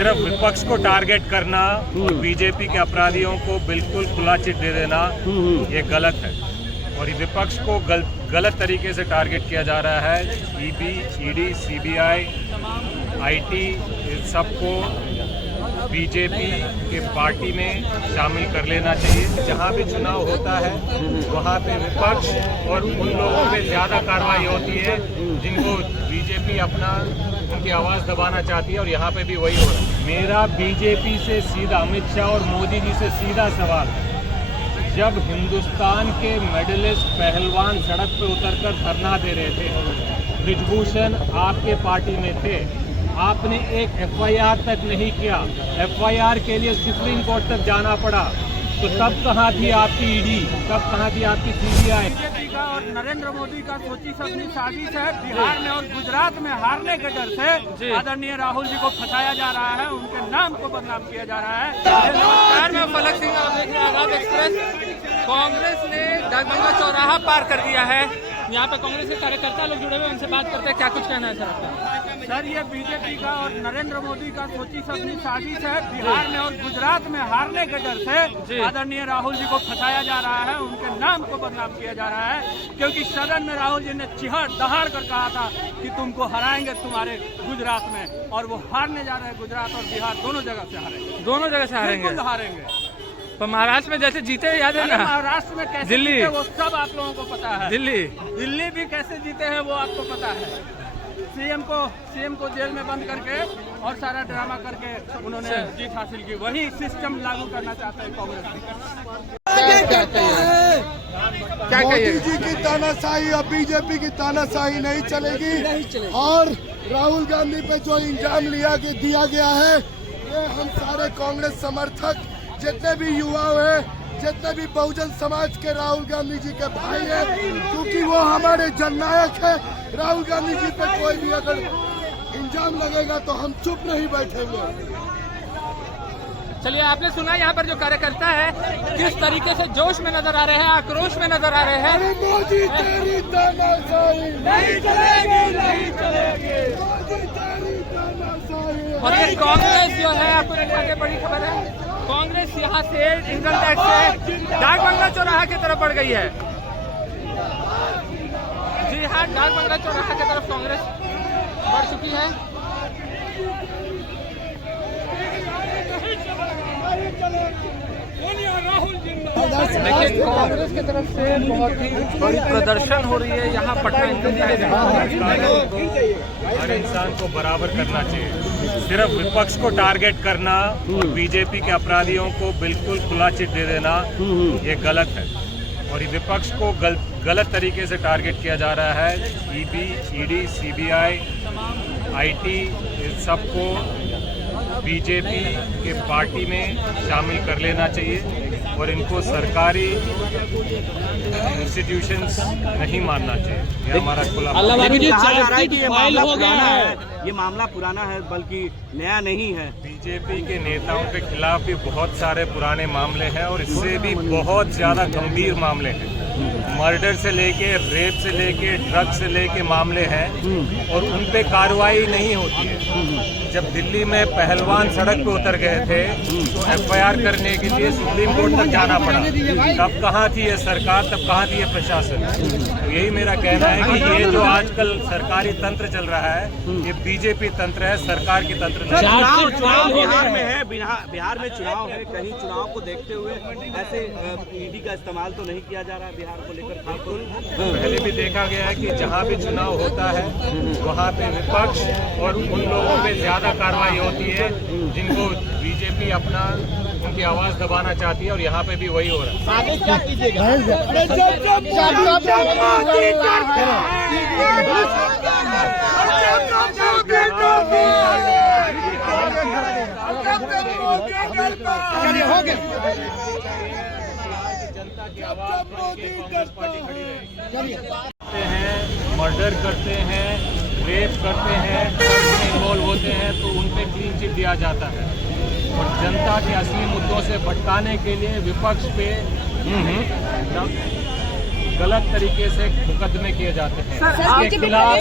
सिर्फ विपक्ष को टारगेट करना और बीजेपी के अपराधियों को बिल्कुल खुला चिट दे देना ये गलत है। और ये विपक्ष को गलत तरीके से टारगेट किया जा रहा है। ईडी, सीबीआई, आईटी, इस सबको बीजेपी के पार्टी में शामिल कर लेना चाहिए। जहाँ भी चुनाव होता है वहाँ पे विपक्ष और उन लोगों पे ज़्यादा कार्रवाई होती है जिनको बीजेपी अपना उनकी आवाज़ दबाना चाहती है, और यहाँ पे भी वही हो रहा है। मेरा बीजेपी से सीधा, अमित शाह और मोदी जी से सीधा सवाल, जब हिंदुस्तान के मेडलिस्ट पहलवान सड़क पे उतरकर धरना दे रहे थे, ब्रिजभूषण आपके पार्टी में थे, आपने एक एफआईआर तक नहीं किया। एफआईआर के लिए सुप्रीम कोर्ट तक जाना पड़ा, तो तब कहाँ थी आपकी ईडी, तब कहाँ थी आपकी सीबीआई? बीजेपी का और नरेंद्र मोदी का सोची समझी साजिश है। बिहार में और गुजरात में हारने के डर से आदरणीय राहुल जी को फंसाया जा रहा है, उनके नाम को बदनाम किया जा रहा है। नमस्कार, मैं फलक सिंह, आप देख रहे हैं आजाद एक्सप्रेस। कांग्रेस ने डाकबंगला चौराहा पार कर दिया है। यहाँ पे कांग्रेस के कार्यकर्ता लोग जुड़े हुए हैं, उनसे बात करते हैं। क्या कुछ कहना है सर आपका? सर, ये बीजेपी का और नरेंद्र मोदी का सोची समझी साजिश है। बिहार में और गुजरात में हारने के डर से आदरणीय राहुल जी को फंसाया जा रहा है, उनके नाम को बदनाम किया जा रहा है। क्योंकि सदन में राहुल जी ने चिहड़ दहाड़ कर कहा था कि तुमको हराएंगे तुम्हारे गुजरात में, और वो हारने जा रहे हैं। गुजरात और बिहार दोनों जगह से हारेंगे, दोनों जगह से हारेंगे। हारेंगे। तो महाराष्ट्र में जैसे जीते, याद है ना? महाराष्ट्र में कैसे दिल्ली जीते वो सब आप लोगों को पता है। दिल्ली भी कैसे जीते हैं वो आपको पता है। सीएम को जेल में बंद करके और सारा ड्रामा करके उन्होंने जीत हासिल की। वही सिस्टम लागू करना चाहते हैं कांग्रेस। मोदी जी की तानाशाही और बीजेपी की तानाशाही नहीं चलेगी। और राहुल गांधी पे जो इल्जाम दिया गया है, ये हम सारे कांग्रेस समर्थक, जितने भी युवा हैं, जितने भी बहुजन समाज के राहुल गांधी जी के भाई हैं, क्योंकि वो हमारे जननायक है। राहुल गांधी जी पे कोई भी अगर इल्जाम लगेगा तो हम चुप नहीं बैठेंगे। चलिए, आपने सुना यहाँ पर जो कार्यकर्ता है किस तरीके से जोश में नजर आ रहे हैं, आक्रोश में नजर आ रहे हैं। अरे मोदी तेरी तानाशाही नहीं चलेगी, नहीं चलेगी। मोदी तेरी तानाशाही। और ये कांग्रेस जो है, आपको देखा के बड़ी खबर है, कांग्रेस यहाँ से इनकम टैक्स से डाकबंगला चौराहा की तरफ बढ़ गई है। जी हाँ, डाकबंगला चौराहा की तरफ कांग्रेस बढ़ चुकी है। देखिए, कांग्रेस की तरफ से बहुत ही बड़ी प्रदर्शन हो रही है यहाँ पटना हर इंसान को बराबर करना चाहिए। सिर्फ विपक्ष को टारगेट करना और बीजेपी के अपराधियों को बिल्कुल खुला चिट दे देना ये गलत है। और ये विपक्ष को गलत तरीके से टारगेट किया जा रहा है। ईडी, सीबीआई, आईटी, इस सबको बीजेपी के पार्टी में शामिल कर लेना चाहिए, और इनको सरकारी इंस्टीट्यूशंस नहीं मानना चाहिए। ये हमारा खुला ये मामला पुराना है, बल्कि नया नहीं है। बीजेपी के नेताओं के खिलाफ भी बहुत सारे पुराने मामले हैं, और इससे भी बहुत ज़्यादा गंभीर मामले हैं। मर्डर से लेके, रेप से लेके, ड्रग से लेके मामले हैं, और उन पे कार्रवाई नहीं होती है। जब दिल्ली में पहलवान सड़क पे उतर गए थे तो एफआईआर करने के लिए सुप्रीम कोर्ट तक जाना पड़ा। तब कहाँ थी ये सरकार, तब कहाँ थी ये प्रशासन? तो यही मेरा कहना है कि ये जो आजकल सरकारी तंत्र चल रहा है, ये बीजेपी तंत्र है, सरकार की तंत्र नहीं। चुनाव बिहार में है, बिहार में चुनाव है। कहीं चुनाव को देखते हुए ऐसे ईडी का इस्तेमाल तो नहीं किया जा रहा बिहार को लेकर? पहले भी देखा गया है कि जहाँ भी चुनाव होता है वहाँ पे विपक्ष और उन लोगों पे ज़्यादा कार्रवाई होती है जिनको बीजेपी अपना उनकी आवाज़ दबाना चाहती है, और यहाँ पे भी वही हो रहा है। आगे क्या कीजिएगा? जनता की आवाज़ कांग्रेस पार्टी खड़ी रहेगी। मर्डर करते हैं, रेप करते हैं, में इन्वॉल्व होते हैं, तो उन पे क्लीन चिट दिया जाता है। और जनता के असली मुद्दों से भटकाने के लिए विपक्ष पे गलत तरीके से मुकदमे किए जाते हैं। इसके खिलाफ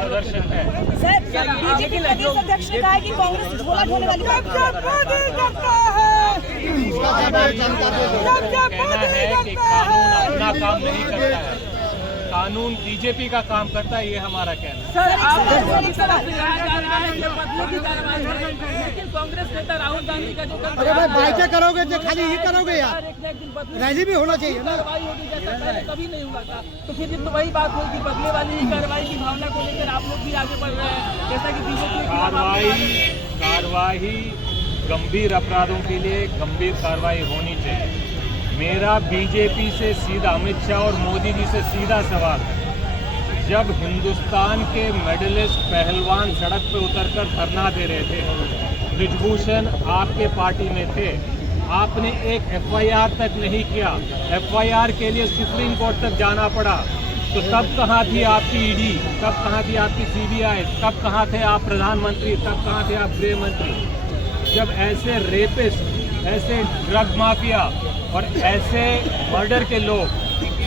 प्रदर्शन है। सर, बीजेपी प्रदेश अध्यक्ष ने कहा है कि कांग्रेस झोला ढोने वाली कहना है कि कानून अपना काम नहीं करता है, कानून बीजेपी का काम करता है, ये हमारा कहना है। सर, आप लेकिन कांग्रेस नेता राहुल गांधी का जो अरे भाई बाइकें करोगे तो खाली ही करोगे यार, रैली भी होना चाहिए ना। कार्रवाई होगी जैसा पहले कभी नहीं हुआ था, तो फिर तो वही बात होगी, बदले वाली ही कार्रवाई की भावना को लेकर आप लोग भी आगे बढ़ रहे हैं, जैसा कि बीजेपी कार्रवाई गंभीर अपराधों के लिए गंभीर कार्रवाई होनी चाहिए। मेरा बीजेपी से सीधा, अमित शाह और मोदी जी से सीधा सवाल है, जब हिंदुस्तान के मेडलिस्ट पहलवान सड़क पे उतरकर धरना दे रहे थे, ब्रिजभूषण आपके पार्टी में थे, आपने एक एफआईआर तक नहीं किया, एफआईआर के लिए सुप्रीम कोर्ट तक जाना पड़ा, तो तब कहाँ थी आपकी ईडी, तब कहाँ थी आपकी सीबीआई, तब कहाँ थे आप प्रधानमंत्री, तब कहाँ थे आप गृह मंत्री? जब ऐसे रेपिस्ट, ऐसे ड्रग माफिया और ऐसे मर्डर के लोग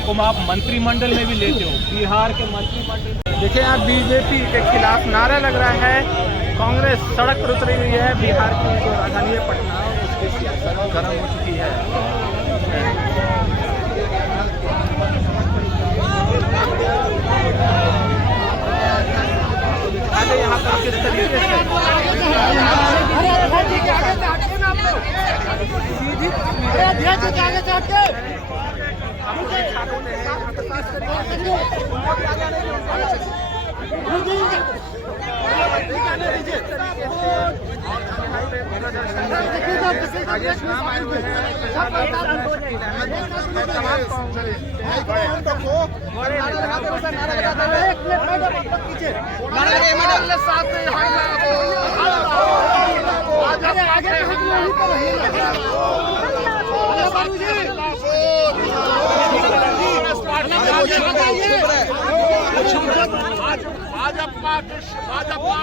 को आप मंत्रिमंडल में भी लेते हो, बिहार के मंत्रिमंडल। देखिए यहाँ बीजेपी के खिलाफ नारा लग रहा है, कांग्रेस सड़क पर उतरी हुई है, बिहार की जो राजधानी है पटना, उसकी सियासत गर्म हो चुकी है। आगे यहाँ पर किस तरीके भाजपा